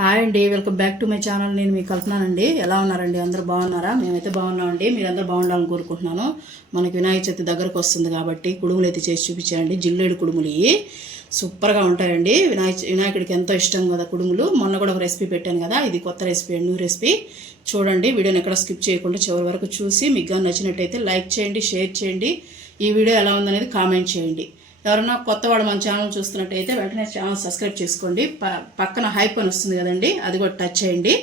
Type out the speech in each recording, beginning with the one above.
Hi అండి welcome back to my channel. నేను మీకు కలుపుతున్నానండి ఎలా ఉన్నారండి? అందరూ బాగున్నారా? మేమైతే బాగున్నామండి. మీరందరూ బాగుండాలని కోరుకుంటున్నాను. మనకి వినాయక చవితి దగ్గరకు వస్తుంది కాబట్టి కుడుములు అయితే చేసి చూపించానండి జిల్లేడు కుడుములు ఇవి. సూపర్గా ఉంటాయండి. వినాయక వినాయకుడికి ఎంతో ఇష్టం కదా కుడుములు. మొన్న కూడా ఒక రెసిపీ పెట్టాను కదా. ఇది కొత్త రెసిపీ న్యూ రెసిపీ. చూడండి వీడియోని ఎక్కడ స్కిప్ చేయకుండా చివరి వరకు చూసి మీకు నచ్చినట్టయితే లైక్ చేయండి షేర్ చేయండి. ఈ వీడియో ఎలా ఉందనేది కామెంట్ చేయండి. ఎవరైనా కొత్త వాళ్ళు మన ఛానల్ చూస్తున్నట్టయితే వెంటనే ఛానల్ సబ్స్క్రైబ్ చేసుకోండి. పక్కన హైప్ అని వస్తుంది కదండి అది కూడా టచ్ చేయండి.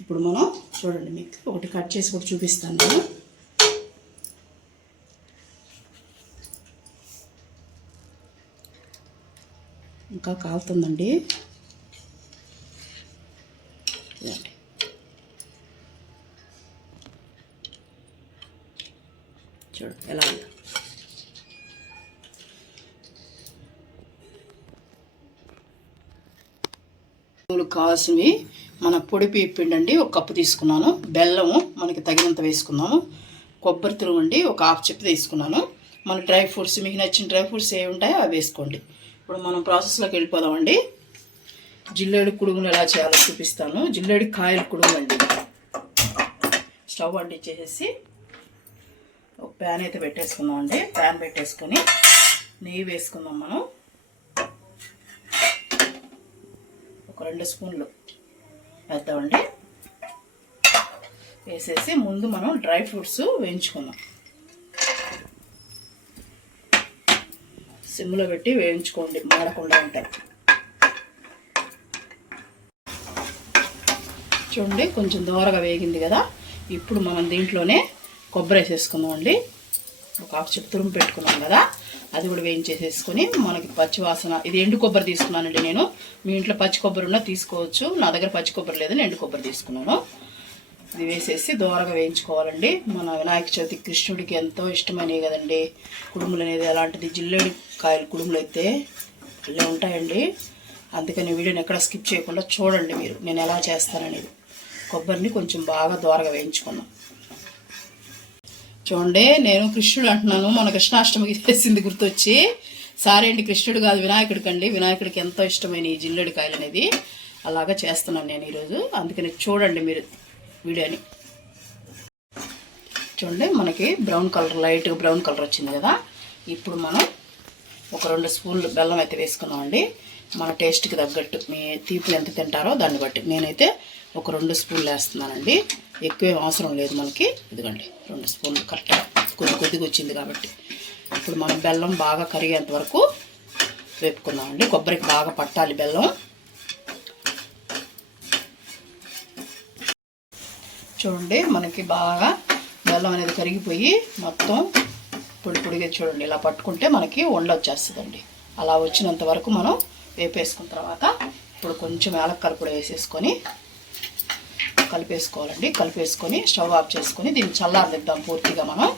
ఇప్పుడు మనం చూడండి మీకు ఒకటి కట్ చేసి కూడా చూపిస్తాను నేను. ఇంకా కాలుతుందండి. చూడండి చూడండి ఎలా ఉందో కాసుని మన పొడిపి బియ్యం పిండి అండి ఒక కప్పు తీసుకున్నాను. బెల్లము మనకి తగినంత వేసుకున్నాము. కొబ్బరి తురుము అండి ఒక హాఫ్ చెప్పు తీసుకున్నాను. మన డ్రై ఫ్రూట్స్ మీకు నచ్చిన డ్రై ఫ్రూట్స్ ఏవి ఉంటాయో అవి వేసుకోండి. ఇప్పుడు మనం ప్రాసెస్లోకి వెళ్ళిపోదామండి. జిల్లేడు కుడుగును ఎలా చేయాలో చూపిస్తాను. జిల్లేడు కాయలు కుడుములు అండి స్టవ్ అంటించేసేసి ఒక ప్యాన్ అయితే పెట్టేసుకుందామండి. ప్యాన్ పెట్టేసుకొని నెయ్యి వేసుకుందాం మనం. రెండు స్పూన్లు వేద్దామండి. వేసేసి ముందు మనం డ్రై ఫ్రూట్స్ వేయించుకుందాం. సిమ్లో పెట్టి వేయించుకోండి మాడకుండా ఉంటాయి చూడండి కొంచెం దోరగా వేగింది కదా. ఇప్పుడు మనం దీంట్లోనే కొబ్బరి వేసేసుకుందాం అండి ఒక హాఫ్ చెప్పు తురుము పెట్టుకున్నాం కదా. అది కూడా వేయించేసేసుకొని మనకి పచ్చి వాసన ఇది ఎండు కొబ్బరి తీసుకున్నానండి నేను. మీ ఇంట్లో పచ్చి కొబ్బరి ఉన్నా తీసుకోవచ్చు. నా దగ్గర పచ్చి కొబ్బరి లేదని ఎండు కొబ్బరి తీసుకున్నాను. ఇది వేసేసి దోరగా వేయించుకోవాలండి. మన వినాయక చవితి కృష్ణుడికి ఎంతో ఇష్టమైనవి కదండి. కుడుములు అనేది అలాంటిది. జిల్లేడు కాయలు కుడుములు అయితే ఇలా ఉంటాయండి. అందుకని వీడియోని ఎక్కడ స్కిప్ చేయకుండా చూడండి మీరు. నేను ఎలా చేస్తాననేది. కొబ్బరిని కొంచెం బాగా దోరగా వేయించుకున్నాను చూడండి నేను కృష్ణుడు అంటున్నాను. మన కృష్ణాష్టమికి చేసింది గుర్తొచ్చి సారేండి అండి కృష్ణుడు కాదు వినాయకుడికి అండి వినాయకుడికి ఎంతో ఇష్టమైన ఈ జిల్లెడి అనేది అలాగా చేస్తున్నాను నేను ఈరోజు. అందుకని చూడండి మీరు వీడియోని. చూడండి మనకి brown colour light brown colour వచ్చింది కదా. ఇప్పుడు మనం ఒక రెండు స్పూన్లు బెల్లం అయితే వేసుకున్నామండి మన టేస్ట్కి తగ్గట్టు మీ తీపి ఎంత తింటారో దాన్ని బట్టి. నేనైతే ఒక రెండు స్పూన్లు వేస్తున్నానండి. ఎక్కువ అవసరం లేదు మనకి. ఇదిగండి రెండు స్పూన్లు కరెక్ట్గా కొద్ది కొద్దిగా వచ్చింది కాబట్టి. ఇప్పుడు మనం బెల్లం బాగా కరిగేంత వరకు వేపుకుందామండి. కొబ్బరికి బాగా పట్టాలి బెల్లం. చూడండి మనకి బాగా బెల్లం అనేది కరిగిపోయి మొత్తం పొడి పొడిగా చూడండి. ఇలా పట్టుకుంటే మనకి వండ వచ్చేస్తుందండి అలా వచ్చినంత వరకు మనం వేపేసుకున్న తర్వాత ఇప్పుడు కొంచెం యాలక్కలు కూడా వేసేసుకొని కలిపేసుకోవాలండి. కలిపేసుకొని స్టవ్ ఆఫ్ చేసుకొని దీన్ని చల్లారదిద్దాం పూర్తిగా మనం.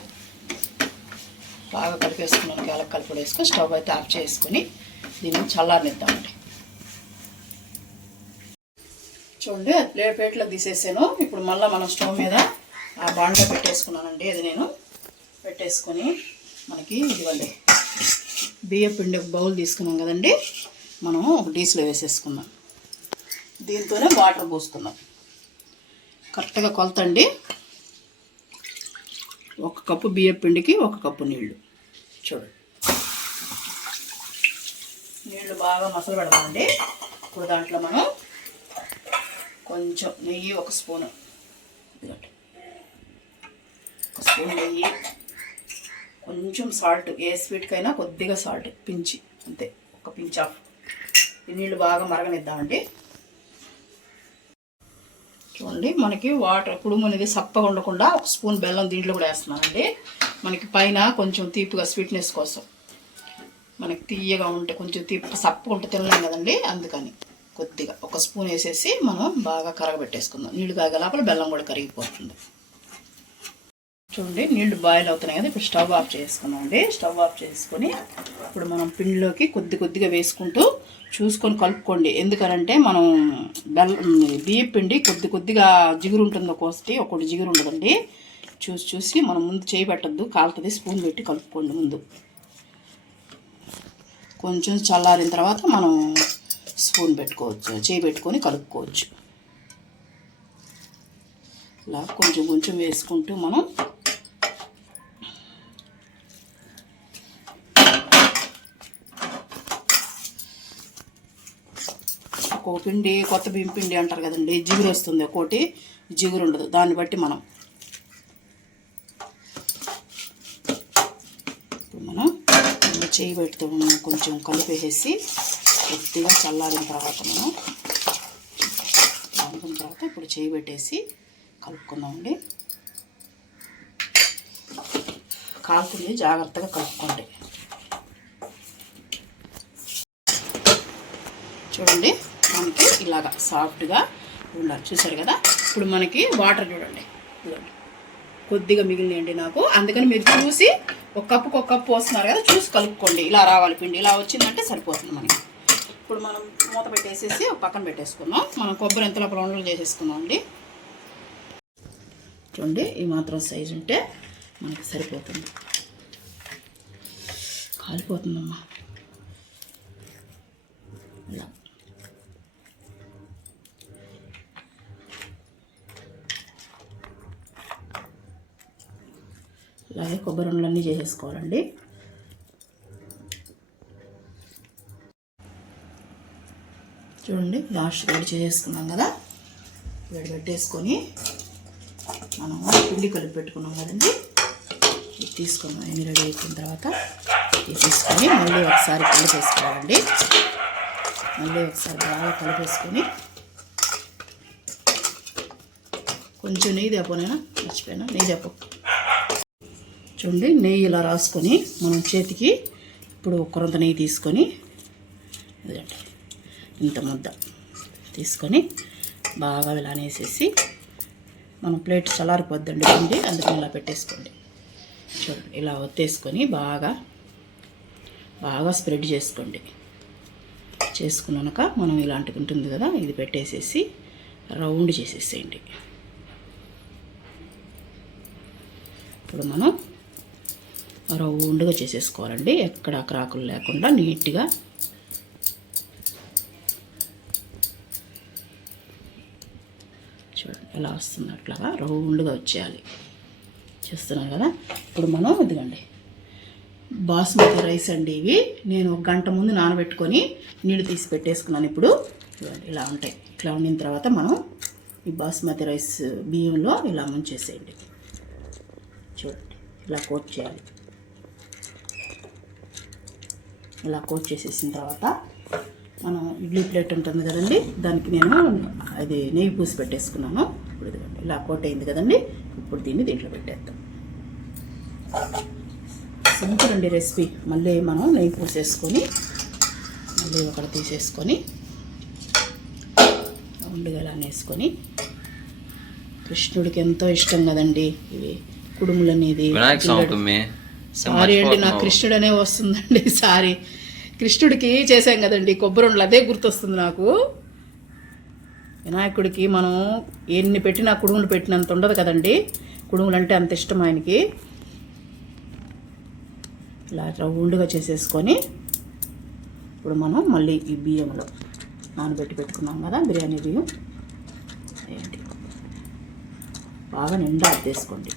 బాగా కలిపేసుకున్నాను యాలక్కలు కూడా వేసుకొని స్టవ్ అయితే ఆఫ్ చేసుకొని దీన్ని చల్లారనిద్దామండి. చూడండి అది ప్లేట్ ప్లేట్లో తీసేసాను. ఇప్పుడు మళ్ళీ మనం స్టవ్ మీద ఆ బాండ్లో పెట్టేసుకున్నానండి. అది నేను పెట్టేసుకొని మనకి ఇదిగోండి బియ్యం పిండి బౌల్ తీసుకున్నాం కదండి. మనం ఒక డీస్లో వేసేసుకుందాం. దీంతోనే వాటర్ పోసుకుందాం కరెక్ట్గా కొలతండి. ఒక కప్పు బియ్యం పిండికి ఒక కప్పు నీళ్ళు. చూడండి. నీళ్ళు బాగా మసలు పెడదామండి ఇప్పుడు దాంట్లో మనం కొంచెం నెయ్యి ఒక స్పూను. ఒక స్పూన్ నెయ్యి కొంచెం సాల్ట్. ఏ స్వీట్కైనా కొద్దిగా సాల్ట్ పించి అంతే. ఒక పించ్ ఆఫ్. నీళ్ళు బాగా మరగనిద్దామండి. చూడండి మనకి వాటర్ కుడుము అనేది సప్పగా ఉండకుండా ఒక స్పూన్ బెల్లం దీంట్లో కూడా వేస్తున్నానండి. మనకి పైన కొంచెం తీపిగా స్వీట్నెస్ కోసం. మనకి తీయగా ఉంటే కొంచెం తీపి సప్పగా ఉంటే తినలేం కదండి అందుకని కొద్దిగా ఒక స్పూన్ వేసేసి మనం బాగా కరగబెట్టేసుకుందాం. నీళ్ళు కాగే లోపల బెల్లం కూడా కరిగిపోతుంది. చూడండి నీళ్ళు బాయిల్ అవుతున్నాయి కదా ఇప్పుడు స్టవ్ ఆఫ్ చేసుకున్నాం అండి. స్టవ్ ఆఫ్ చేసుకొని ఇప్పుడు మనం పిండిలోకి కొద్ది కొద్దిగా వేసుకుంటూ చూసుకొని కలుపుకోండి. ఎందుకనంటే మనం బెల్లం బియ్యం పిండి కొద్ది కొద్దిగా జిగురు ఉంటుంది ఒక్కొక్కటి ఒక్కొక్కటి జిగురు ఉండదండి. చూసి చూసి మనం ముందు చేయి పెట్టద్దు కాలుతుంది స్పూన్ పెట్టి కలుపుకోండి ముందు. కొంచెం చల్లారిన తర్వాత మనం స్పూన్ పెట్టుకోవచ్చు చేయి పెట్టుకొని కలుపుకోవచ్చు. ఇలా కొంచెం కొంచెం వేసుకుంటూ మనం ఒక పిండి కొత్త బియ్యం పిండి అంటారు కదండి జిగురు వస్తుంది ఒకటి జిగురు ఉండదు. దాన్ని బట్టి మనం ఇప్పుడు మనం చేయి పెడుతూ కొంచెం కలిపేసి కొద్దిగా చల్లారిన తర్వాత మనం అనుకున్న తర్వాత ఇప్పుడు చేయి పెట్టేసి కలుపుకుందామండి. కాలుతుంది జాగ్రత్తగా కలుపుకోండి. చూడండి. ఇలాగా సాఫ్ట్గా ఉండాలి. చూసారు కదా? ఇప్పుడు మనకి వాటర్ చూడండి. చూడండి. కొద్దిగా మిగిలినాయండి నాకు. అందుకని మీరు చూసి ఒక కప్పుకి ఒక కప్పు పోస్తున్నారు కదా చూసి కలుపుకోండి. ఇలా రావాలి పిండి. ఇలా వచ్చిందంటే సరిపోతుంది మనకి. ఇప్పుడు మనం మూత పెట్టేసేసి ఒక పక్కన పెట్టేసుకుందాం. మనం కొబ్బరి ఎంత లోపల ఉండలు చేసేసుకుందాం అండి. చూడండి ఈ మాత్రం సైజు ఉంటే మనకి సరిపోతుంది. కాలిపోతుందమ్మా. ఇలా. అలాగే కొబ్బరి ఉండలన్నీ చేసేసుకోవాలండి. చూడండి లాస్ట్ వేడి చేసేసుకున్నాం కదా. వేడి పెట్టేసుకొని మనం పిండి కలిపి పెట్టుకున్నాం కదండి. ఇది తీసుకున్నాం ఎన్ని రెడీ అయిపోయిన తర్వాత తీసుకొని మళ్ళీ ఒకసారి కలిపేసుకోవాలండి మళ్ళీ ఒకసారి బాగా కలిపేసుకొని కొంచెం నెయ్యి తెపోనేనా మర్చిపోయినా? నెయ్యి తెపో. చూడండి నెయ్యి ఇలా రాసుకొని మనం చేతికి ఇప్పుడు ఒక్కరంత నెయ్యి తీసుకొని ఇంత ముద్ద తీసుకొని బాగా ఇలా అనేసేసి మనం ప్లేట్ చల్లారిపోద్దండి పిండి అందుకని ఇలా పెట్టేసుకోండి. చూడండి ఇలా ఒత్తేసుకొని బాగా బాగా స్ప్రెడ్ చేసుకోండి. చేసుకున్నాక మనం ఇలాంటిది ఉంటుంది కదా ఇది పెట్టేసేసి రౌండ్ చేసేసేయండి. ఇప్పుడు మనం రౌండ్గా చేసేసుకోవాలండి. ఎక్కడ క్రాకులు లేకుండా నీట్గా. చూడండి ఎలా వస్తుంది అట్లాగా రౌండ్గా వచ్చేయాలి. చేస్తున్నాను కదా? ఇప్పుడు మనం ఇదిగండి బాస్మతి రైస్ అండి ఇవి. నేను ఒక గంట ముందు నానబెట్టుకొని నీళ్ళు తీసి పెట్టేసుకున్నాను ఇప్పుడు. చూడండి ఇలా ఉంటాయి. ఇట్లా ఉండిన తర్వాత మనం ఈ బాస్మతి రైస్ బియ్యంలో ఇలా ముంచేసేయండి. చూడండి ఇలా కోట్ చేయాలి. ఇలా కోట్ చేసేసిన తర్వాత మనం ఇడ్లీ ప్లేట్ ఉంటుంది కదండి దానికి నేను అది నెయ్యి పూసి పెట్టేసుకున్నాను. ఇప్పుడు ఇదిగోండి ఇలా కోట్ అయింది కదండి ఇప్పుడు దీన్ని దీంట్లో పెట్టేద్దాం. సింపుల్ అండి రెసిపీ. మళ్ళీ మనం నెయ్యి పూసేసుకొని మళ్ళీ ఒకటి తీసేసుకొని ఇలా వేసుకొని కృష్ణుడికి ఎంతో ఇష్టం కదండి ఇవి కుడుములు అనేది సారీ అండి నాకు కృష్ణుడు అనే వస్తుందండి సారీ. కృష్ణుడికి చేసాం కదండి కొబ్బరి ఉండలు అదే గుర్తొస్తుంది నాకు. వినాయకుడికి మనం ఎన్ని పెట్టినా కుడుములు పెట్టినంత ఉండదు కదండి. కుడుములు అంటే అంత ఇష్టం ఆయనకి. ఇలా రౌండ్గా చేసేసుకొని ఇప్పుడు మనం మళ్ళీ ఈ బియ్యంలో నానబెట్టి పెట్టుకున్నాం కదా బిర్యానీ బియ్యం. బాగా నిండా అద్దేసుకోండి.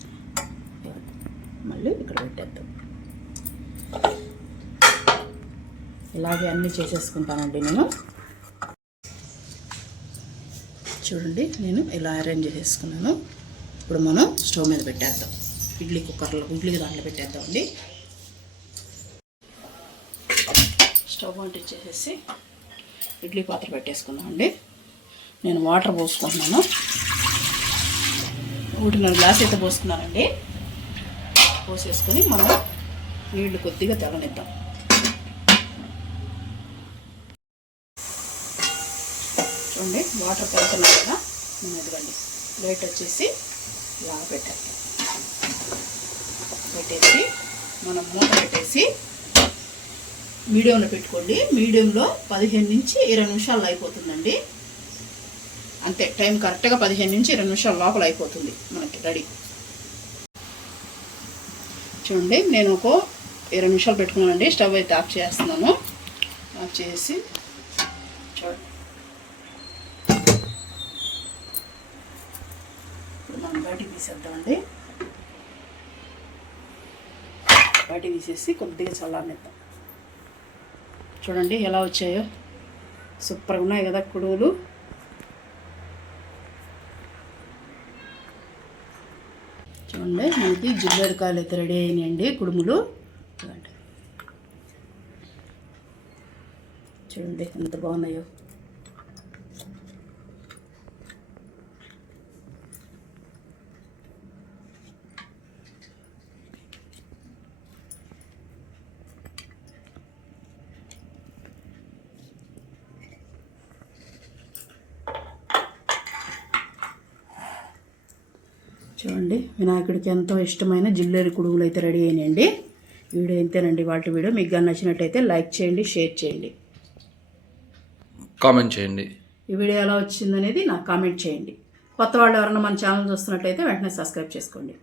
మళ్ళీ ఇక్కడ పెట్టేద్దాం. ఇలాగే అన్నీ చేసేసుకుంటానండి నేను. చూడండి నేను ఇలా అరేంజ్ చేసేసుకున్నాను ఇప్పుడు మనం స్టవ్ మీద పెట్టేద్దాం. ఇడ్లీ కుక్కర్లో ఇడ్లీ దాంట్లో పెట్టేద్దామండి. స్టవ్ అంటించేసేసి ఇడ్లీ పాత్ర పెట్టేసుకున్నామండి నేను వాటర్ పోసుకుంటున్నాను. ఒకటిన్నర గ్లాస్ అయితే పోసుకున్నానండి. పోసేసుకొని మనం నీళ్ళు కొద్దిగా తెల్లనిద్దాం చూడండి వాటర్ పెడుతున్నాం కదా? మనం ఎదగండి లైట్ వచ్చేసి ఇలా పెట్టాలి. పెట్టేసి మనం మూత పెట్టేసి మీడియంలో పెట్టుకోండి. మీడియంలో పదిహేను నుంచి ఇరవై నిమిషాలు అయిపోతుందండి. అంతే టైం కరెక్ట్గా పదిహేను నుంచి ఇరవై నిమిషాల లోపల అయిపోతుంది మనకి రెడీ. చూడండి. నేను ఒక ఇరవై నిమిషాలు పెట్టుకున్నానండి. స్టవ్ అయితే ఆఫ్ చేస్తున్నాను. ఆఫ్ చేసి చూడండి. బయటికి తీసేద్దామండి. బయటికి తీసేసి కొద్దిగా చల్లనిద్దాం చూడండి ఎలా వచ్చాయో. సూపర్గా ఉన్నాయి కదా కుడువులు చూడండి మనకి జిల్లేడుకాయలు అయితే రెడీ అయినాయండి. కుడుములు. చూడండి చూడండి ఎంత బాగున్నాయో. చూడండి. వినాయకుడికి ఎంతో ఇష్టమైన జిల్లేరు కుడుములు అయితే రెడీ అయినాయండి. వీడియో ఇంతేనండి. వాటి వీడియో మీకు కానీ నచ్చినట్టయితే లైక్ చేయండి షేర్ చేయండి. కామెంట్ చేయండి. ఈ వీడియో ఎలా వచ్చిందనేది నాకు కామెంట్ చేయండి. కొత్త వాళ్ళు ఎవరైనా మన ఛానల్ చూస్తున్నట్టయితే వెంటనే సబ్స్క్రైబ్ చేసుకోండి.